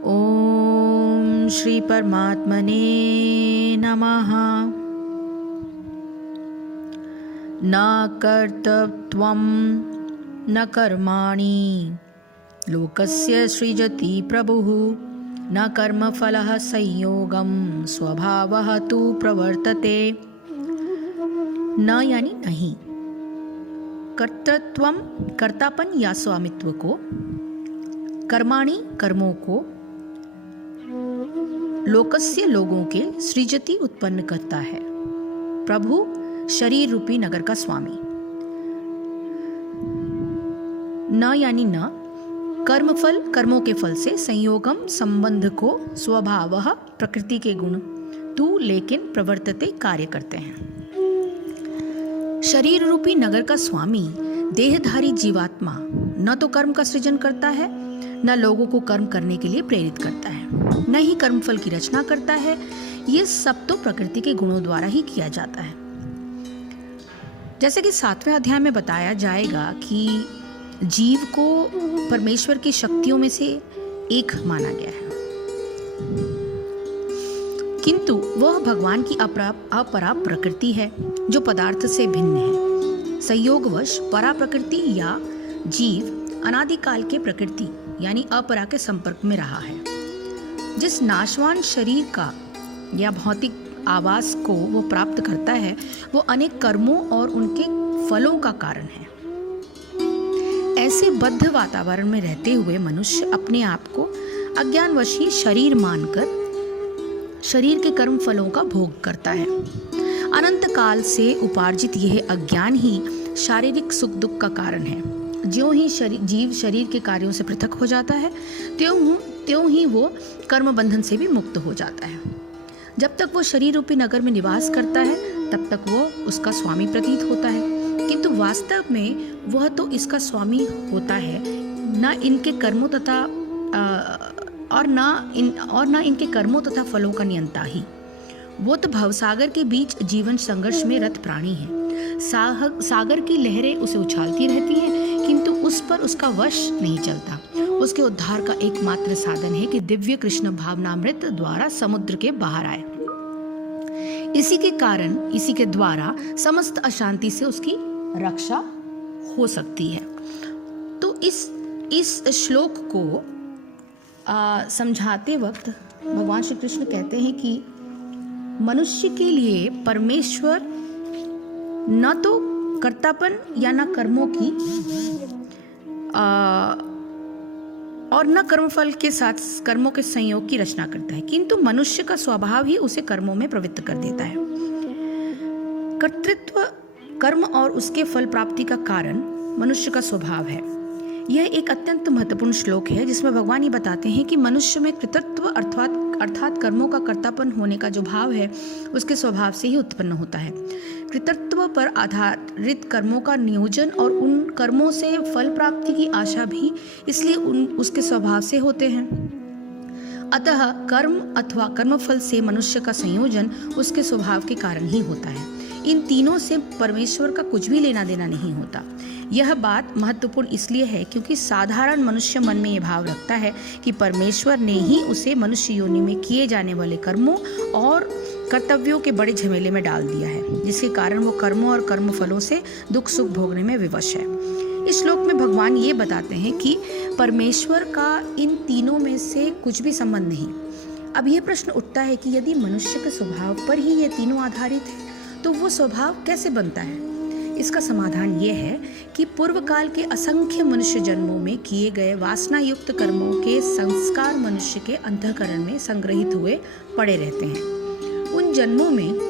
ओम श्री परमात्मने नमः। न कर्तृत्वं न कर्माणि लोकस्य सृजति प्रभुः न कर्मफलः संयोगं स्वभावः तु प्रवर्तते। न यानी नहीं, कर्तृत्वम कर्तापन या स्वामित्व को, कर्माणि कर्मों को, लोकस्य लोगों के, सृजति उत्पन्न करता है, प्रभु शरीर रूपी नगर का स्वामी। न यानी न, कर्मफल कर्मों के फल से, संयोगम संबंध को, स्वभावः प्रकृति के गुण, तू लेकिन प्रवर्तते कार्य करते हैं। शरीर रूपी नगर का स्वामी देहधारी जीवात्मा न तो कर्म का सृजन करता है, न लोगों को कर्म करने के लिए प्रेरित करता है, न ही कर्मफल की रचना करता है। ये सब तो प्रकृति के गुणों द्वारा ही किया जाता है। जैसे कि 7वें अध्याय में बताया जाएगा कि जीव को परमेश्वर की शक्तियों में से एक माना गया है, किंतु वह भगवान की अपरा प्रकृति है जो पदार्थ से भिन्न है। संयोगवश परा प्रकृति या जीव अनादिकाल के प्रकृति यानी अपरा के संपर्क में रहा है। जिस नाशवान शरीर का या भौतिक आवास को वो प्राप्त करता है, वो अनेक कर्मों और उनके फलों का कारण है। ऐसे बद्ध वातावरण में रहते हुए मनुष्य अपने आप को अज्ञानवश ही शरीर मानकर शरीर के कर्म फलों का भोग करता है। अनंत काल से उपार्जित यह अज्ञान ही शारीरिक सुख दुख का कारण है। ज्यों ही जीव शरीर के कार्यों से पृथक हो जाता है, त्यों ही वो कर्म बंधन से भी मुक्त हो जाता है। जब तक वो शरीर रूपी नगर में निवास करता है, तब तक वो उसका स्वामी प्रतीत होता है, किंतु वास्तव में वह तो इसका स्वामी होता है, न इनके कर्मों तथा और न इनके कर्मों तथा फलों का नियंता ही। वो तो भवसागर के बीच जीवन संघर्ष में रत प्राणी है। सागर की लहरें उसे उछालती रहती हैं, किंतु उस पर उसका वश नहीं चलता। उसके उद्धार का एकमात्र साधन है कि दिव्य कृष्ण भावनामृत द्वारा समुद्र के बाहर आए। इसी के कारण, इसी के द्वारा समस्त अशांति से उसकी रक्षा हो सकती है। तो इस श्लोक को समझाते वक्त भगवान श्री कृष्ण कहते हैं कि मनुष्य के लिए परमेश्वर न तो कर्तापन या न कर्मों की और न कर्मफल के साथ कर्मों के संयोग की रचना करता है, किंतु मनुष्य का स्वभाव ही उसे कर्मों में प्रवृत्त कर देता है। कर्तृत्व कर्म और उसके फल प्राप्ति का कारण मनुष्य का स्वभाव है। यह एक अत्यंत महत्वपूर्ण श्लोक है जिसमें भगवान ये बताते हैं कि मनुष्य में कृतत्व अर्थात कर्मों का कर्तापन होने का जो भाव है, उसके स्वभाव से ही उत्पन्न होता है। कृतत्व पर आधारित कर्मों का नियोजन और उन कर्मों से फल प्राप्ति की आशा भी इसलिए उसके स्वभाव से होते हैं। अतः कर्म अथवा कर्मफल से मनुष्य का संयोजन उसके स्वभाव के कारण ही होता है। इन तीनों से परमेश्वर का कुछ भी लेना देना नहीं होता। यह बात महत्वपूर्ण इसलिए है क्योंकि साधारण मनुष्य मन में यह भाव रखता है कि परमेश्वर ने ही उसे मनुष्य योनि में किए जाने वाले कर्मों और कर्तव्यों के बड़े झमेले में डाल दिया है, जिसके कारण वो कर्मों और कर्मफलों से दुख सुख भोगने में विवश है। इस श्लोक में भगवान ये बताते हैं कि परमेश्वर का इन तीनों में से कुछ भी संबंध नहीं। अब यह प्रश्न उठता है कि यदि मनुष्य के स्वभाव पर ही ये तीनों आधारित है, तो वो स्वभाव कैसे बनता है? इसका समाधान ये है कि पूर्व काल के असंख्य मनुष्य जन्मों में किए गए वासना युक्त कर्मों के संस्कार मनुष्य के अंतःकरण में संग्रहित हुए पड़े रहते हैं। उन जन्मों में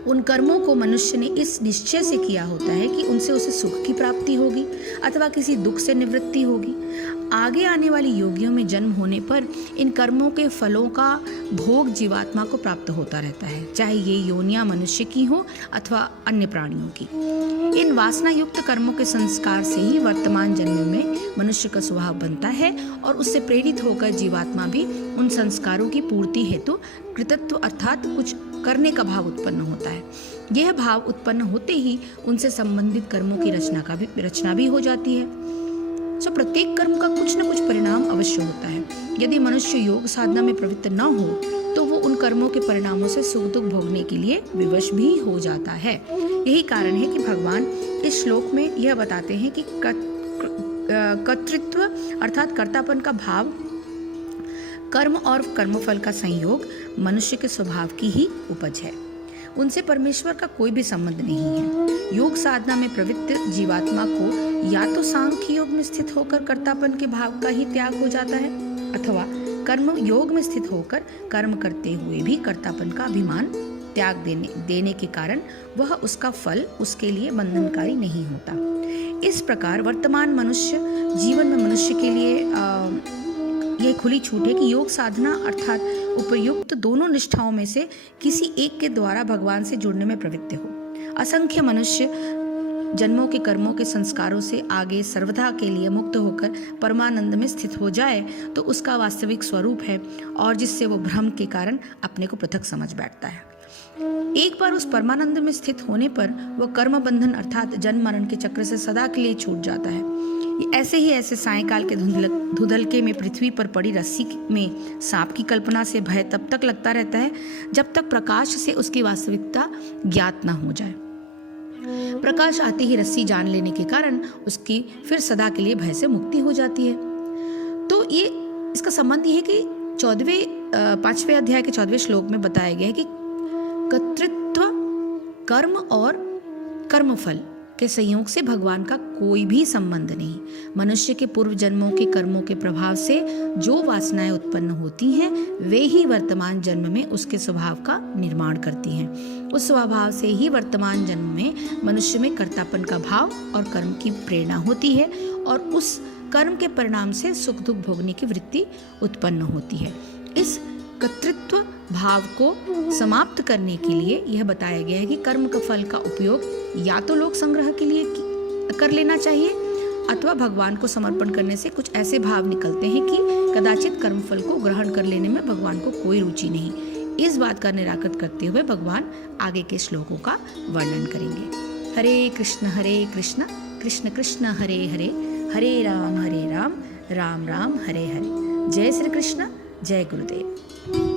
उन कर्मों को मनुष्य ने इस निश्चय से किया होता है कि उनसे उसे सुख की प्राप्ति होगी अथवा किसी दुख से निवृत्ति होगी। आगे आने वाली योगियों में जन्म होने पर इन कर्मों के फलों का भोग जीवात्मा को प्राप्त होता रहता है, चाहे ये योनियां मनुष्य की हो अथवा अन्य प्राणियों की। इन वासना युक्त कर्मों के संस्कार से ही वर्तमान जन्म में मनुष्य का स्वभाव बनता है और उससे प्रेरित होकर जीवात्मा भी उन संस्कारों की पूर्ति हेतु कृतत्व अर्थात कुछ करने का भाव उत्पन्न होता है। यह भाव उत्पन्न होते ही उनसे संबंधित कर्मों की रचना भी हो जाती है। सो प्रत्येक कर्म का कुछ न कुछ परिणाम अवश्य होता है। यदि मनुष्य योग साधना में प्रवृत्त न हो तो वो उन कर्मों के परिणामों से सुख दुख भोगने के लिए विवश भी हो जाता है। यही कारण है कि भगवान इस श्लोक में यह बताते हैं कि कर्तृत्व अर्थात कर्तापन का भाव, कर्म और कर्मफल का संयोग मनुष्य के स्वभाव की ही उपज है। उनसे परमेश्वर का कोई भी संबंध नहीं है। योग साधना में प्रवृत्त जीवात्मा को या तो सांख्य योग में स्थित होकर कर्तापन के भाव का ही त्याग हो जाता है, अथवा कर्म योग में स्थित होकर कर्म करते हुए भी कर्तापन का अभिमान त्याग देने के कारण वह उसका फल उसके लिए बंधनकारी नहीं होता। इस प्रकार वर्तमान मनुष्य जीवन में मनुष्य के लिए यह खुली छूट है कि योग साधना अर्थात उपयुक्त दोनों निष्ठाओं में से किसी एक के द्वारा भगवान से जुड़ने में प्रवृत्त हो। असंख्य मनुष्य जन्मों के कर्मों के संस्कारों से आगे सर्वदा के लिए मुक्त होकर परमानंद में स्थित हो जाए तो उसका वास्तविक स्वरूप है, और जिससे वो भ्रम के कारण अपने को पृथक समझ बैठता है। एक बार उस परमानंद में स्थित होने पर वह कर्म बंधन अर्थात जन्म मरण के चक्र से सदा के लिए छूट जाता है। ऐसे सायंकाल के धुंधलके में पृथ्वी पर पड़ी रस्सी में सांप की कल्पना से भय तब तक लगता रहता है जब तक प्रकाश से उसकी वास्तविकता ज्ञात न हो जाए। प्रकाश आते ही रस्सी जान लेने के कारण उसकी फिर सदा के लिए भय से मुक्ति हो जाती है। तो ये इसका संबंध ये है कि 5वें अध्याय के 14वें श्लोक में बताया गया है कि कर्तृत्व, कर्म और कर्मफल के संयोग से भगवान का कोई भी संबंध नहीं। मनुष्य के पूर्व जन्मों के कर्मों के प्रभाव से जो वासनाएं उत्पन्न होती हैं वे ही वर्तमान जन्म में उसके स्वभाव का निर्माण करती हैं। उस स्वभाव से ही वर्तमान जन्म में मनुष्य में कर्तापन का भाव और कर्म की प्रेरणा होती है और उस कर्म के परिणाम से सुख दुख भोगने की वृत्ति उत्पन्न होती है। इस कर्तृत्व भाव को समाप्त करने के लिए यह बताया गया है कि कर्म का फल का उपयोग या तो लोक संग्रह के लिए कर लेना चाहिए अथवा भगवान को समर्पण करने से कुछ ऐसे भाव निकलते हैं कि कदाचित कर्मफल को ग्रहण कर लेने में भगवान को कोई रुचि नहीं। इस बात का निराकरण करते हुए भगवान आगे के श्लोकों का वर्णन करेंगे। हरे कृष्ण कृष्ण कृष्ण हरे हरे, हरे राम राम राम हरे हरे। जय श्री कृष्ण, जय गुरुदेव।